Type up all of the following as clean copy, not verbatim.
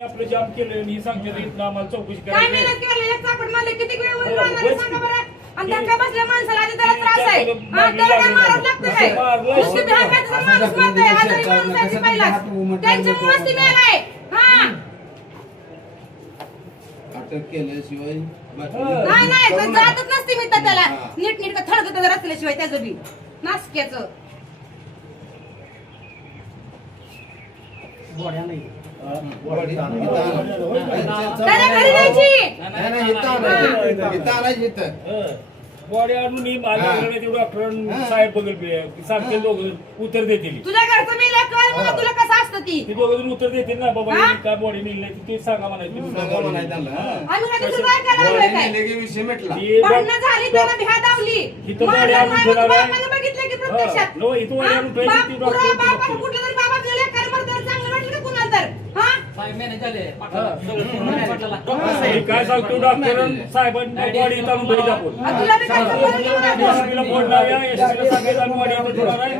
आपलं जाम केलं आणि सांगते इथं आम्हाला चौकशी काय करायची मेहनत केलं एक चापड मारले किती वेळ वर मारणार सांगा बरं आणि धक्का बसल्या माणसाला आधी त्याला त्रास आहे हा त्याला काय मारत लागतं काय नुसतं भिहाकाचं माणूस मारतंय आजारी माणसाची पहिलाच त्यांच्यामुळेच ती मेल आहे हा अटक केल्याशिवाय नाही पण जातच नसते मी तर त्याला नीट नीट थडकत रचल्याशिवाय त्याचं बी नासक्याचं बॉडी त्याला घरी न्यायची आणून डॉक्टर साहेब बघेल सांगते दोघ उत्तर देतील तुझ्या घरचं मेल कळ मग तुला कसं असतं ती ते दोघ उत्तर देतील ना बाबा काय बॉडी नेली नाही ते सांगा म्हणायचं आम्ही काय दुसरं काय करायला काय विषय मिटला भांडणं झाली त्याला भ्या दावली बघितलं की प्रत्यक्षात कुठलं तरी बाबा गेले काय मरतात चांगलं वाटलं का कुणाला तर हा काय सांगतो डॉक्टर साहेबांनी बॉडी आणून भेट आपण तुला बी काय एसपीला फोन लावूया एसपीला सांगायचं आम्ही बॉडी आणून ठेवणार आहे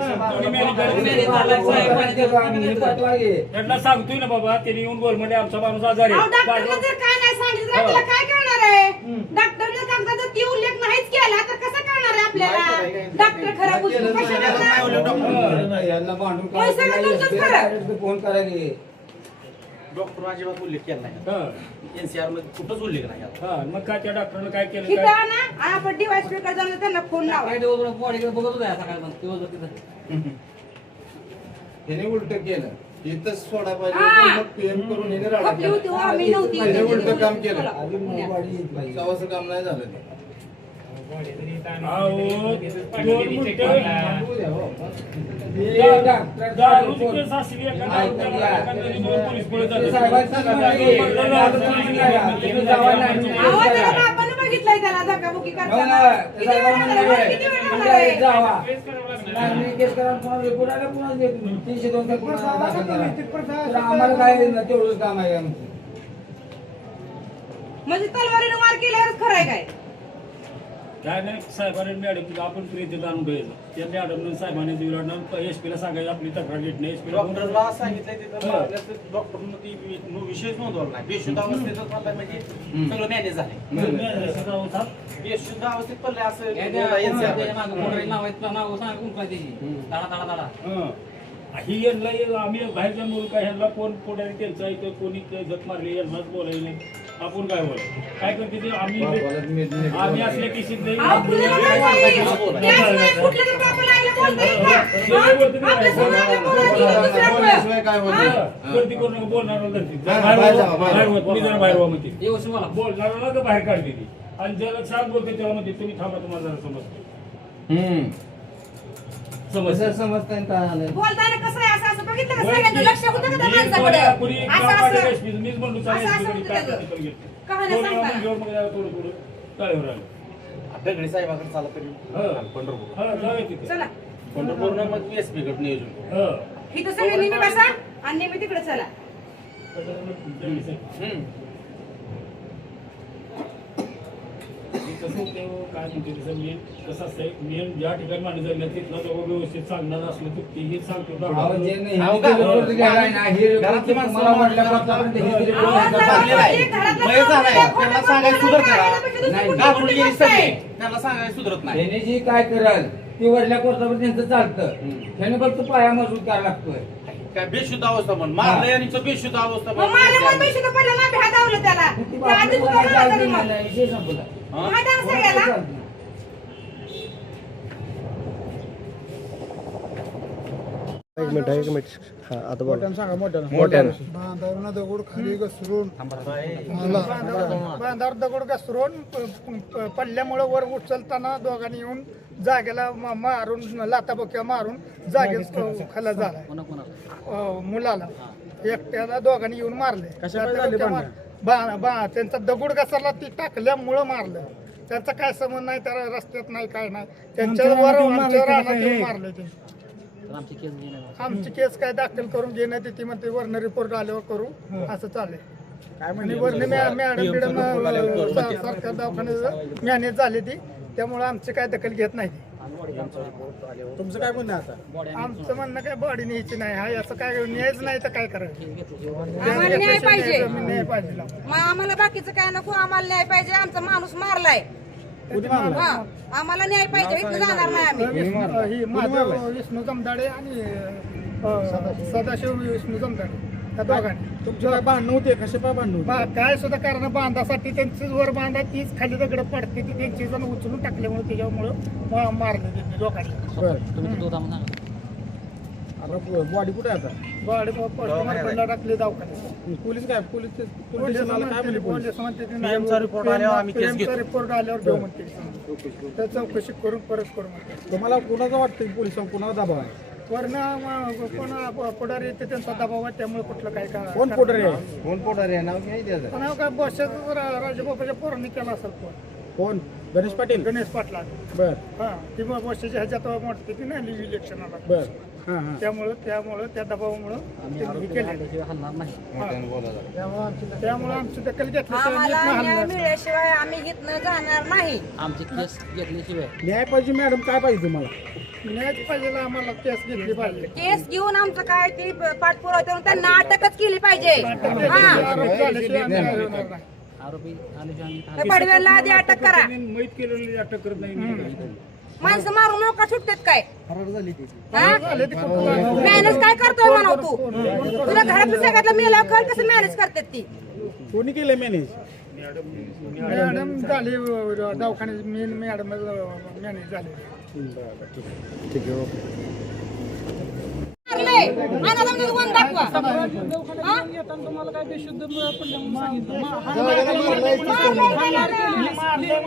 त्यांना सांगतोय ना बाबा त्यांनी येऊन बोल म्हणजे आमचा माणूस आजारी डॉक्टरने जर काय नाही सांगितलं आपल्याला काय करणार आहे डॉक्टरने सांगता जर ती उल्लेख नाहीच केला तर कसं करणार आहे आपल्याला डॉक्टर खराब फोन करायला डॉक्टर अजिबात उल्लेख केला नाही एनसीआर मध्ये कुठंच उल्लेख नाही मग काय त्या डॉक्टरने काय केलं तिथं ना आपण डिवाइस स्पीकर जाऊन त्यांना फोन लावा त्याने उलट केलं इथंच सोडा हा. पाहिजे मग पीएम करून हिने राडा खपली होती हो, आम्ही नव्हती त्याने उलट काम केलं पुण्यात. सवाचं काम नाही झालं ते दारूची केस असली पोलीस पळत अहो, त्याला बापानं बघितलंय त्याला धक्काबुक्की करताना. किती वेळ लागणार आहे? किती वेळ लागणार आहे? आम्हाला काय तेवढंच काम आहे आमचं म्हणजे तलवारीनं मार केल्यावरच खरं आहे काय काय नाही साहेबांनी मॅडम आपण प्रियतेत आणून घ्यायचं त्या मॅडम साहेबांनी दिवला एसपीला सांगायचं आपली तक्रार घेत नाही एसपीला डॉक्टरला सांगितलंय तिथं डॉक्टरनं ती विषयच नोंदवला नाही बेशुद्ध अवस्थेत म्हणलं म्हणजे सगळं मॅनेज झालंय बेशुद्ध अवस्थेत पडले असं ही यांना आम्ही बाहेरच्या मुलं काय ह्यांना कोण पुढे त्यांचा इथं कोणी जत मारली यांनाच बोलायला आपण काय बोलाय काय करते ते आम्ही असल्या किशीत नाही अहो, कुणाला काय माहिती? त्याशिवाय कुठल्या तरी बापाला आईला बोलता येत नाही. हा? आपल्या समाजाला बोलायचं नाही दुसऱ्यामुळं. काय होतं गर्दी करू नका बोलणार मी जरा बाहेर व्हा म्हणते बोलणार का बाहेर काढते ती आणि ज्याला छान बोलते त्याला म्हणते तुम्ही थांबा तुम्हाला जरा समजते समजताय काय आलं बोलताना कसं आहे असं बघितलं का सगळ्यांचं लक्ष होतं का त्या माणसाकडे असं मीच म्हणलो असं होतं त्याचं. कहाण्या सांगताना. दगडी साहेबाकडे चालत तरी पंढरपूर चला पंढरपूरनं मग एसपी कडे नियोजन इथं सगळे नेहमी बसा आणि नेहमी तिकडे चला काय म्हणते कसं असतंय मेन ज्या ठिकाणी माणूस जाईल तिथलं जवळ व्यवस्थित सांगणार असलं तर तेही सांगतो त्यांना सांगायला सुधरत नाही त्याने जी काय कराल ती वरल्या कोर्टावर त्यांचं चालतं त्याने फक्त पाया मजबूत करायला लागतोय काय बेशुद्ध अवस्था म्हण मारलं आणि बेशुद्ध अवस्था मग माझ्यामुळे पैसे तर पडलं ना भ्या दावलं त्याला त्या आधीच उभं राहिलं तरी मग. विषय संपला माहिती आहे ना सगळ्याला एक मिनिट हा आता बोल बांधावर दगड खाली घसरून बांधावर दगड घसरून पडल्यामुळे वर उचलताना दोघांनी येऊन जागेला मारून लाताबोक्या मारून जागेत खाला झाला मुलाला एकट्याला दोघांनी येऊन मारले त्यांचा दगड घसरला ती टाकल्यामुळं मारलं त्यांचा काय संबंध नाही त्याला रस्त्यात नाही काय नाही त्यांच्यावर मारले ते आमची केस काय दाखल करून घेण्यात येते म्हणते वर्ण रिपोर्ट आल्यावर करू असं चालेल आणि वर्ण मॅडम सरकार दवाखान्यात मॅनेज झाली ती त्यामुळे आमची काय दखल घेत नाही तुमचं काय म्हणणं आहे आता? आमचं म्हणणं काय बॉडी न्यायची नाही हा असं काय न्यायच नाही तर काय करायचं आम्हाला न्याय पाहिजे न्याय पाहिजे मग आम्हाला बाकीचं काय नको आम्हाला न्याय पाहिजे आमचा माणूस मारलाय हा आम्हाला न्याय पाहिजे इथं जाणार नाही आम्ही ही माझं विष्णू जमदाडे आणि सदाशिव विष्णू जमदाडे त्या दोघांनी तुमचे काय भांडणं होते कसे काय भांडणं होते? काय सुद्धा कारण बांधासाठी त्यांचीच वर बांधा तीच खाली दगड पडते ती त्यांची जण उचलून टाकल्यामुळे त्याच्यामुळं मारलं त्यांनी लोकांनी. बरं आता बॉडी कुठे आहे आता? बॉडी पोस्टमार्टमला टाकली दवाखान्यात. पोलीस काय पोलीस स्टेशनला काय म्हणले पोलीस? पोलीस म्हणते ते PM चा report आल्यावर आम्ही case PM चा घेतो. report आल्यावर घेऊ म्हणते तर चौकशी करून परत करू म्हणते. तुम्हाला कोणाचं वाटतं पोलिसांना कोणाला दबाव आहे? कोण पुढारी येते त्यांचा दबाव आहे त्यामुळे कुठलं काय काय कोण पुढारी आहे? कोण पुढारी आहे? नाव काय त्याचं? पण काय बॉसच्या राजबाबाच्या पोरांनी केला असेल कोण? गणेश पाटील? गणेश पाटला बर हा ती मग बॉसच्या ह्याच्यात मोठती ती नाही इलेक्शनाला बर हां हां त्यामुळं त्या दबावामुळं त्यांनी हे केलं. त्यामुळे आमची दखल आम्हाला न्याय घेतली मिळाल्याशिवाय आम्ही इथनं जाणार नाही आमची केस घेतल्याशिवाय न्याय पाहिजे मॅडम काय पाहिजे तुम्हाला? न्यायच पाहिजे आम्हाला केस घेतली पाहिजे. केस घेऊन आमचं काय ती पाठपुरावा करून त्यांना अटकच केली पाहिजे हा आरोप झाल्याशिवाय आम्ही काय होणार नाही. आरोपी आल्याशिवाय आम्ही त्या पडव्याला आधी अटक करा माहीत केलेली अटक करत नाही. माणसं मारून नका सुटतात काय झाले ते खूप मॅनेज काय करतोय म्हणाव तू तुला घरातलं सगळ्यातलं मेल्यावर कळ कसं मॅनेज करतात ती कोणी केलं मॅनेज? मॅडम झाली दवाखान्यात मेन मॅडम मॅनेज झाले. ठीक आहे ओके. मारलंय. आणा जाऊन त्याचं वन दाखवा हा? मारले